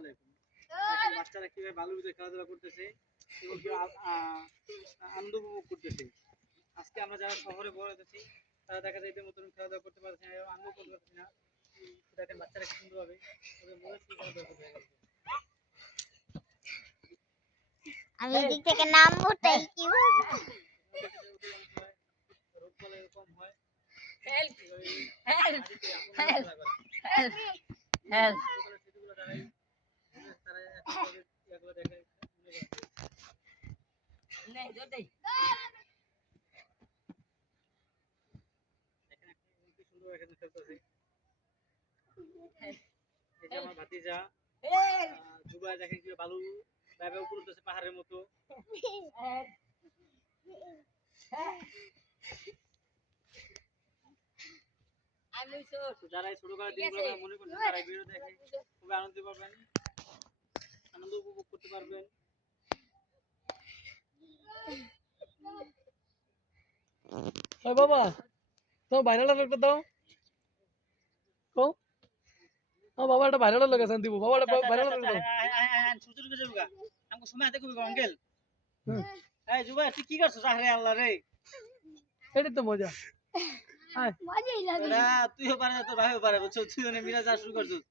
আলাইকুম। দেখেন বাচ্চারা কিভাবে বালুর ভিতরে খেলাধুলা করতেছে এবং কি আনন্দ উপভোগ করতেছে। আজকে আমরা যারা শহরে বড় হতেছি তারা দেখা যায় এদের মতন খেলাধুলা করতে পারছে না এবং আনন্দ করতে পারছি না। দেখেন বাচ্চারা কি সুন্দরভাবে ওদের মনের সুযোগ খেলাধুলা করতে পারছে। আমি এদিক থেকে নামবো তাই কি রোগ বালাই কম হয়। Help help help help help नहीं दो दे আমার ভাতিজা দুবাই দেখেন কি বালু ভাবে উপর উঠতেছে পাহাড়ের মতো। যারা এই ছোটবেলার দিনগুলো মনে করছেন তারা এই ভিডিও দেখে খুবই আনন্দ পাবেন, আনন্দ উপভোগ করতে পারবেন। ওই বাবা তো ভাইরাল একটা দাও কো ও বাবা একটা ভাইরাল লোকেশন দিব বাবা একটা ভাইরাল দাও সুযোগ বুঝে বুগা আমগো সময় হাতে কবি আঙ্কেল। এই জুবাই তুই কি করছস আরে আল্লাহ রে, এটাই তো মজা মজাই লাগে না তুইও পারে না তোর ভাইও পারে বুঝছো, তুই ওনে মিরা যা শুরু করছস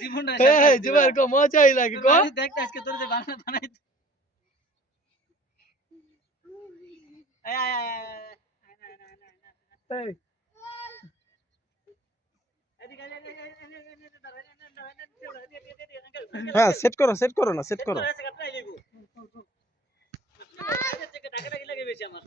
জীবনটা এই জুবাইর কো মজাই লাগে কো দেখ আজকে তোর যে বানাই বানাই আয় আয় আয় এই হ্যাঁ সেট করো না সেট করো টাকা টাকা লাগে বেশি আমার